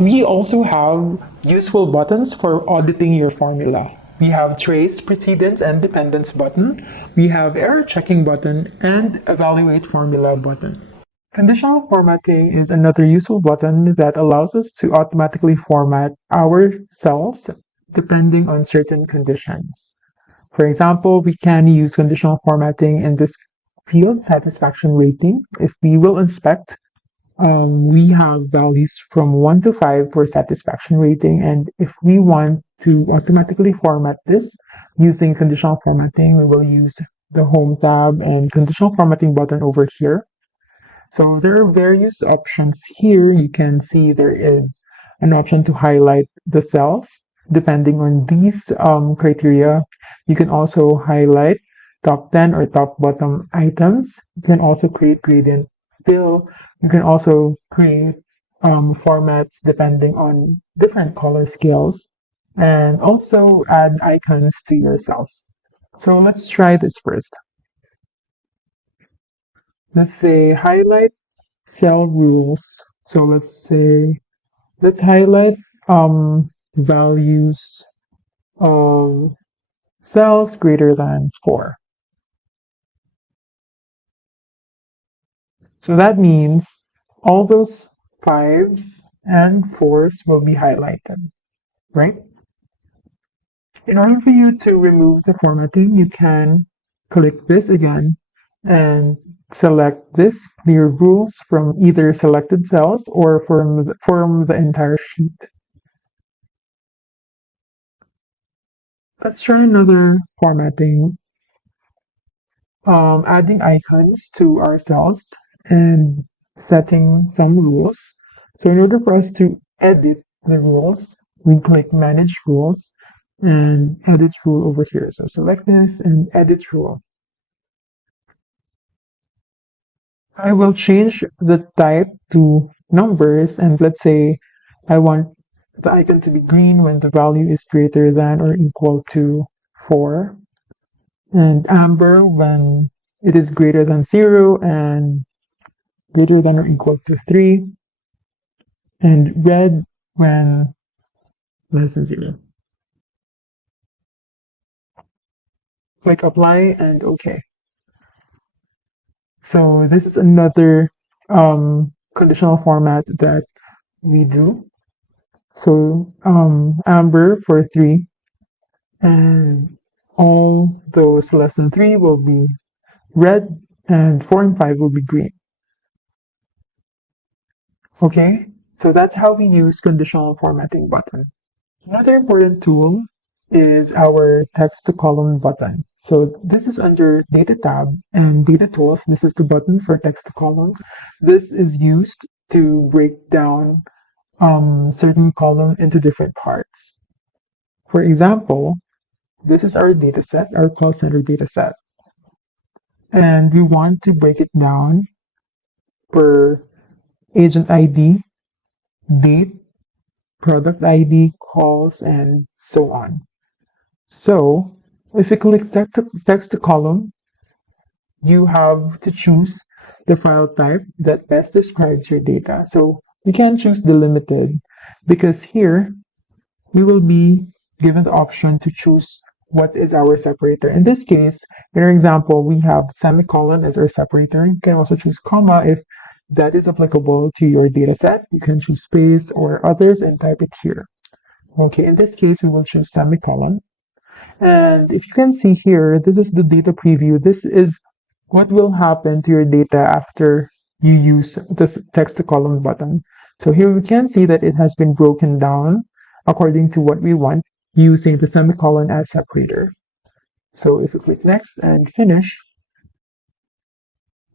We also have useful buttons for auditing your formula. We have trace precedence and dependence button. We have error checking button and evaluate formula button. Conditional formatting is another useful button that allows us to automatically format our cells depending on certain conditions. For example, we can use conditional formatting in this field satisfaction rating. If we will inspect, we have values from 1 to 5 for satisfaction rating, and if we want to automatically format this using conditional formatting, we will use the Home tab and conditional formatting button over here. So there are various options here. You can see there is an option to highlight the cells depending on these criteria. You can also highlight top 10 or top bottom items. You can also create gradient fill. You can also create formats depending on different color scales and also add icons to your cells. So let's try this first. Let's say highlight cell rules. So let's highlight values of cells greater than 4. So that means all those 5s and 4s will be highlighted, right? In order for you to remove the formatting, you can click this again and select this clear rules from either selected cells or from the entire sheet. Let's try another formatting, adding icons to our cells and setting some rules. So in order for us to edit the rules, we click Manage Rules and Edit Rule over here. So select this and Edit Rule. I will change the type to numbers, and let's say I want the icon to be green when the value is greater than or equal to 4, and amber when it is greater than 0 and greater than or equal to 3, and red when less than 0. Click apply and OK. So this is another conditional format that we do. So amber for 3, and all those less than 3 will be red, and 4 and 5 will be green. Okay, so that's how we use conditional formatting button. Another important tool is our text to column button. So this is under Data tab and Data Tools. This is the button for text to column. This is used to break down certain column into different parts. For example, this is our data set, our call center data set. And we want to break it down per agent ID, date, product ID, calls, and so on. So if you click text to column, you have to choose the file type that best describes your data. So you can choose delimited because here we will be given the option to choose what is our separator. In this case, in our example, we have semicolon as our separator. You can also choose comma if that is applicable to your data set. You can choose space or others and type it here. Okay, in this case, we will choose semicolon. And if you can see here, this is the data preview. This is what will happen to your data after you use this text to column button. So here we can see that it has been broken down according to what we want using the semicolon as separator. So if we click next and finish,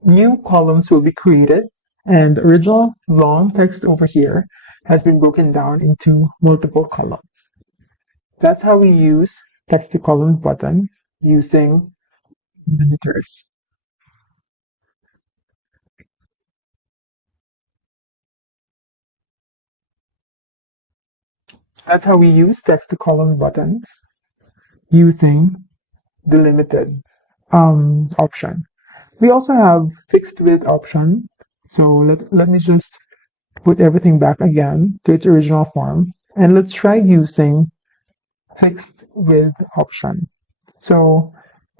new columns will be created, and the original long text over here has been broken down into multiple columns. That's how we use text to column button using limiters. That's how we use text to column buttons using the limited option. We also have fixed width option. So let me just put everything back again to its original form. And let's try using fixed with option. So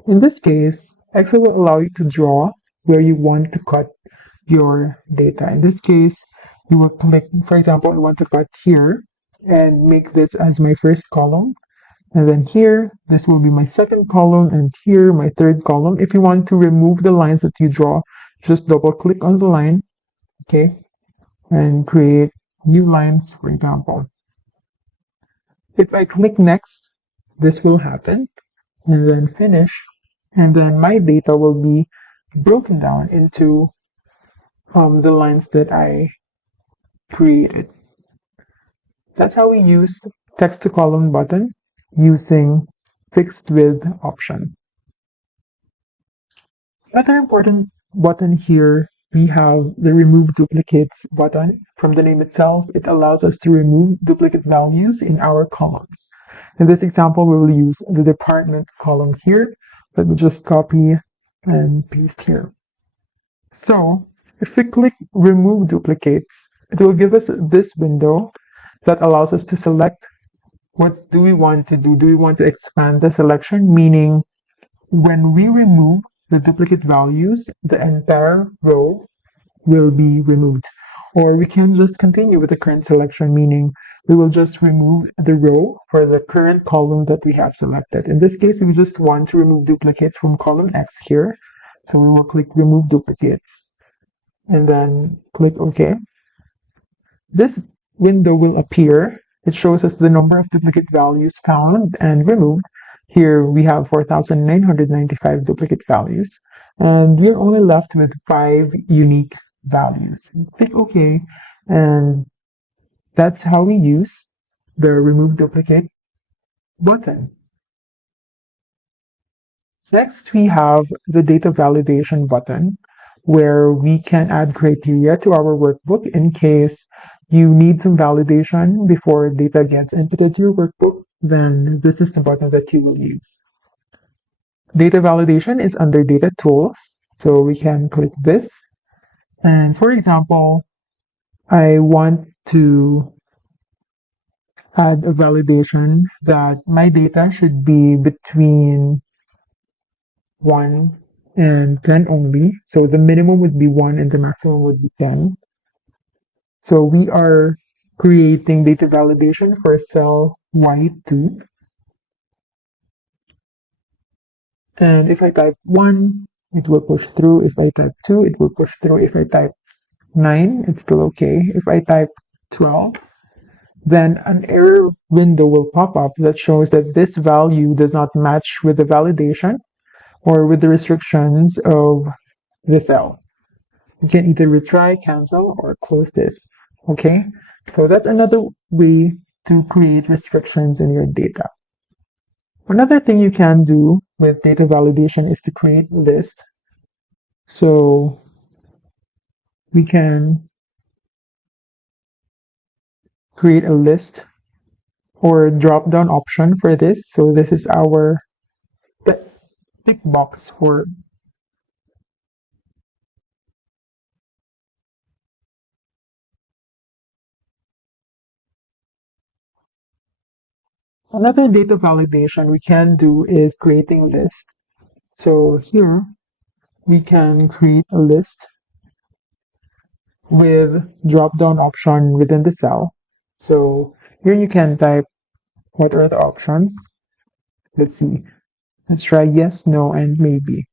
in this case, Excel will allow you to draw where you want to cut your data. In this case, you will click, for example, I want to cut here and make this as my first column. And then here, this will be my second column, and here, my third column. If you want to remove the lines that you draw, just double click on the line, okay, and create new lines, for example. If I click next, this will happen, and then finish, and then my data will be broken down into the lines that I created. That's how we use text to column button using fixed with option. Another important button here, we have the remove duplicates button. From the name itself, it allows us to remove duplicate values in our columns. In this example, we will use the department column here. Let me just copy and paste here. So if we click remove duplicates, it will give us this window that allows us to select what do we want to do. Do we want to expand the selection? Meaning when we remove the duplicate values, the entire row will be removed. Or we can just continue with the current selection, meaning we will just remove the row for the current column that we have selected. In this case, we just want to remove duplicates from column X here. So we will click remove duplicates and then click OK. This window will appear. It shows us the number of duplicate values found and removed. Here we have 4,995 duplicate values, and we're only left with 5 unique values. Click OK, and that's how we use the remove duplicate button. Next, we have the data validation button, where we can add criteria to our workbook in case you need some validation before data gets inputted to your workbook, then this is the button that you will use. Data validation is under data tools, so we can click this. And for example, I want to add a validation that my data should be between 1 and 10 only. So the minimum would be 1 and the maximum would be 10. So we are creating data validation for cell Y2. And if I type 1, it will push through. If I type 2, it will push through. If I type 9, it's still okay. If I type 12, then an error window will pop up that shows that this value does not match with the validation or with the restrictions of the cell. You can either retry, cancel, or close this. Okay, so that's another way to create restrictions in your data. Another thing you can do with data validation is to create a list. So we can create a list or drop down option for this. So this is our tick box for another data validation we can do is creating a list. So here we can create a list with drop down option within the cell. So here you can type what are the options. Let's see. Let's try yes, no, and maybe.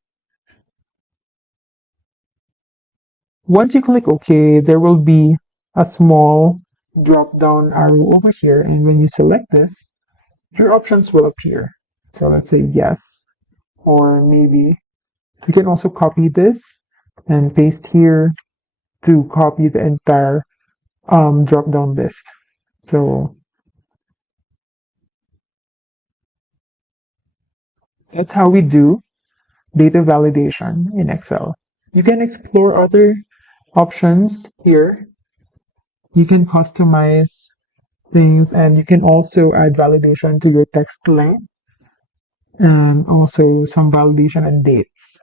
Once you click OK, there will be a small drop down arrow over here, and when you select this, your options will appear. So let's say yes, or maybe. You can also copy this and paste here to copy the entire drop down list. So that's how we do data validation in Excel. You can explore other options here. You can customize things, and you can also add validation to your text length and also some validation and dates.